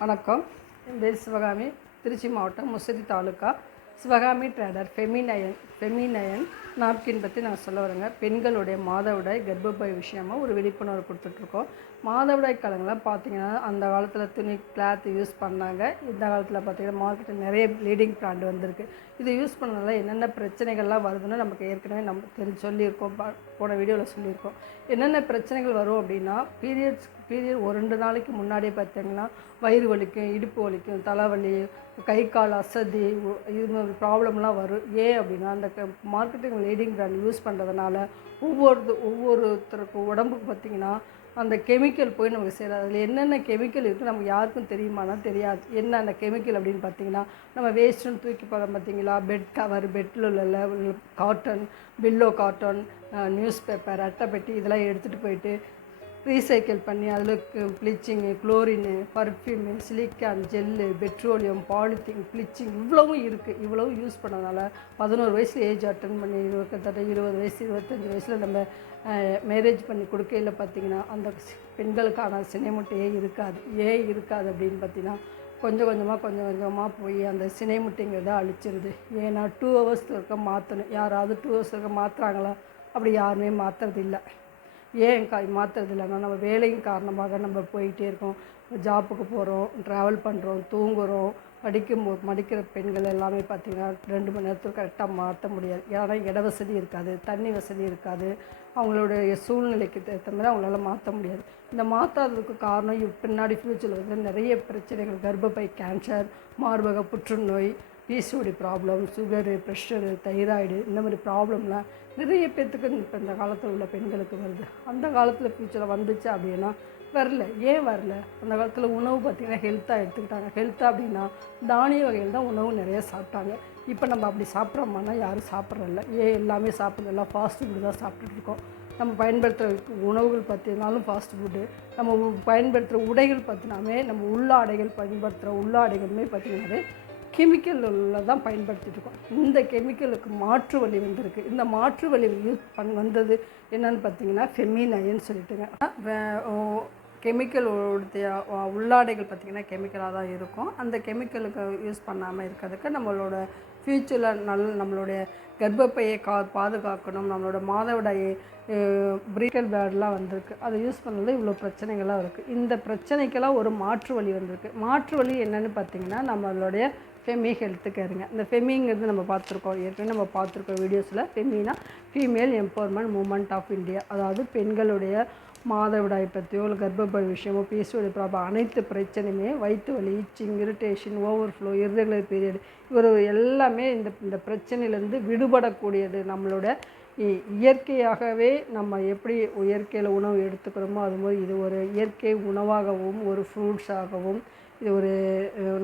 வணக்கம். என் பேர் சிவகாமி. திருச்சி மாவட்டம் முசிறி தாலுக்கா. சிவகாமி ட்ரேடர் ஃபெமினயன் நாப்கின் பற்றி நான் சொல்ல வரேங்க. பெண்களுடைய மாதவிடாய் கர்ப்பப்பை விஷயமாக ஒரு விழிப்புணர்வு கொடுத்துட்ருக்கோம். மாதவிடாய் காலங்களில் பார்த்திங்கன்னா அந்த காலத்தில் துணி கிளாத் யூஸ் பண்ணாங்க. இந்த காலத்தில் பார்த்திங்கன்னா மார்க்கெட்டில் நிறைய ப்ளீடிங் பிராண்ட் வந்திருக்கு. இது யூஸ் பண்ணனால என்னென்ன பிரச்சனைகள்லாம் வருதுன்னு நமக்கு ஏற்கனவே நம்ம சொல்லியிருக்கோம். போன வீடியோவில் சொல்லியிருக்கோம். என்னென்ன பிரச்சனைகள் வரும் அப்படின்னா, பீரியட் ஒரு 2 நாளைக்கு முன்னாடியே பார்த்திங்கன்னா வயிறு வலிக்கும், இடுப்பு வலிக்கும், தலைவலி, கை கால் அசதி, இது மாதிரி ப்ராப்ளம்லாம் வரும். ஏன் அப்படின்னா அந்த மார்க்கெட்டிங் லீடிங் பிராண்ட் யூஸ் பண்ணுறதுனால ஒவ்வொருத்தருக்கும் உடம்புக்கு பார்த்திங்கன்னா அந்த கெமிக்கல் போய் நமக்கு சேராது. அதில் என்னென்ன கெமிக்கல் இருக்குது நமக்கு யாருக்கும் தெரியுமானா தெரியாது. என்ன அந்த கெமிக்கல் அப்படின்னு பார்த்திங்கன்னா, நம்ம வேஸ்ட்டுன்னு தூக்கி பார்க்க பார்த்தீங்களா, பெட் கவர், பெட்டில் உள்ள cotton, pillow cotton, newspaper, அட்டைப்பெட்டி இதெல்லாம் எடுத்துகிட்டு போயிட்டு ரீசைக்கிள் பண்ணி அதில் bleaching, chlorine, perfume, silicon, gel, petroleum, polythene, bleaching இவ்வளவும் இருக்குது. இவ்வளவும் யூஸ் பண்ணதுனால 11 வயசு ஏஜ் அட்டன் பண்ணி கிட்டத்தட்ட 20 வயசு 25 வயசில் நம்ம மேரேஜ் பண்ணி கொடுக்கையில் பார்த்திங்கன்னா அந்த பெண்களுக்கான சினை முட்டையே இருக்காது. ஏன் இருக்காது அப்படின்னு பார்த்திங்கன்னா, கொஞ்சம் கொஞ்சமாக போய் அந்த சினை முட்டைங்கிறத அழிச்சிருது. ஏன்னா 2 ஹவர்ஸ் இருக்க மாற்றணும். யாராவது 2 ஹவர்ஸ் இருக்க மாற்றுறாங்களா? அப்படி யாருமே மாற்றுறது இல்லை. ஏன் மாற்றுறது இல்லைன்னா, நம்ம வேலையின் காரணமாக நம்ம போயிட்டே இருக்கோம். ஜாப்புக்கு போகிறோம், ட்ராவல் பண்ணுறோம், தூங்குகிறோம். படிக்கிற பெண்கள் எல்லாமே பார்த்திங்கன்னா 2 மணி நேரத்துக்கு கரெக்டாக மாற்ற முடியாது. ஏன்னா இட வசதி இருக்காது, தண்ணி வசதி இருக்காது. அவங்களுடைய சூழ்நிலைக்கு ஏற்ற மாதிரி அவங்களால மாற்ற முடியாது. இந்த மாற்றாததுக்கு காரணம் பின்னாடி ஃப்யூச்சரில் வந்து நிறைய பிரச்சனைகள், கர்ப்பப்பை கேன்சர், மார்பக புற்றுநோய், PCOD problem, sugar, pressure, thyroid, இந்த மாதிரி ப்ராப்ளம்லாம் நிறைய பேர்த்துக்கு இப்போ இந்த காலத்தில் உள்ள பெண்களுக்கு வருது. அந்த காலத்தில் ஃப்யூச்சரில் வந்துச்சு அப்படின்னா வரல. ஏன் வரல? அந்த காலத்தில் உணவு பார்த்திங்கன்னா ஹெல்த்தாக எடுத்துக்கிட்டாங்க. ஹெல்த்தாக அப்படின்னா தானிய வகைகள் தான் உணவு நிறைய சாப்பிட்டாங்க. இப்போ நம்ம அப்படி சாப்பிட்றோம்னா யாரும் சாப்பிட்றதில்ல. எல்லாமே சாப்பிட்றதில்ல, ஃபாஸ்ட் ஃபுட்டு தான் சாப்பிட்டுட்ருக்கோம். நம்ம பயன்படுத்துகிற உணவுகள் பார்த்திங்கனாலும் ஃபாஸ்ட் ஃபுட்டு, நம்ம பயன்படுத்துகிற உடைகள் பார்த்தினாமே, நம்ம உள்ளாடைகள் பயன்படுத்துகிற உள்ளாடைகளுமே பார்த்திங்கனாவே கெமிக்கலில் தான் பயன்படுத்திகிட்ருக்கோம். இந்த கெமிக்கலுக்கு மாற்று வழி வந்திருக்கு. இந்த மாற்று வழி வந்தது என்னன்னு பார்த்திங்கன்னா ஃபெமினயன் சொல்லிட்டுங்க. கெமிக்கலுடைய உள்ளாடைகள் பார்த்திங்கன்னா கெமிக்கலாக தான் இருக்கும். அந்த கெமிக்கலுக்கு யூஸ் பண்ணாமல் இருக்கிறதுக்கு நம்மளோட ஃப்யூச்சரில் நம்மளுடைய கர்ப்பப்பையை பாதுகாக்கணும். நம்மளோட மாதவிடாயை ப்ரீக்கல் பேட்லாம் வந்திருக்கு. அதை யூஸ் பண்ணல இவ்வளோ பிரச்சனைகள்லாம் இருக்குது. இந்த பிரச்சனைக்கெல்லாம் ஒரு மாற்று வழி வந்திருக்கு. மாற்று வழி என்னென்னு பார்த்திங்கன்னா நம்மளுடைய ஃபெமி ஹெல்த்து கேருங்க. இந்த ஃபெமிங்கிறது நம்ம பார்த்துருக்கோம், ஏற்கனவே நம்ம பார்த்துருக்கோம் வீடியோஸில். Femina female empowerment moment of India. அதாவது பெண்களுடைய மாதவிடாய் பற்றியோ இல்லை கர்ப்பப்பை விஷயமோ, பிசிஓடி ப்ராப்ளம், அனைத்து பிரச்சனையுமே, வயிற்று வலி, itching, irritation, overflow, irregular period, எல்லாமே இந்த பிரச்சனையிலேருந்து விடுபடக்கூடியது. நம்மளோட இயற்கையாகவே நம்ம எப்படி இயற்கையில் உணவு எடுத்துக்கிறோமோ அதுமாதிரி இது ஒரு இயற்கை உணவாகவும் ஒரு ஃப்ரூட்ஸாகவும் இது ஒரு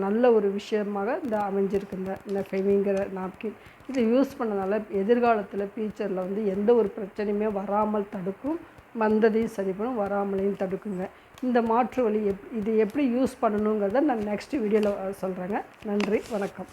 நல்ல ஒரு விஷயமாக இந்த அமைஞ்சிருக்கு இந்த ஃபெமிங்கிற நாப்கின். இதை யூஸ் பண்ணனால எதிர்காலத்தில் ஃபியூச்சரில் வந்து எந்த ஒரு பிரச்சனையுமே வராமல் தடுக்கும். வந்ததையும் சரி பண்ணும், வராமலையும் தடுக்குங்க. இந்த மாற்று வழி இது எப்படி யூஸ் பண்ணணுங்கிறத நான் நெக்ஸ்ட் வீடியோவில் சொல்கிறேங்க. நன்றி, வணக்கம்.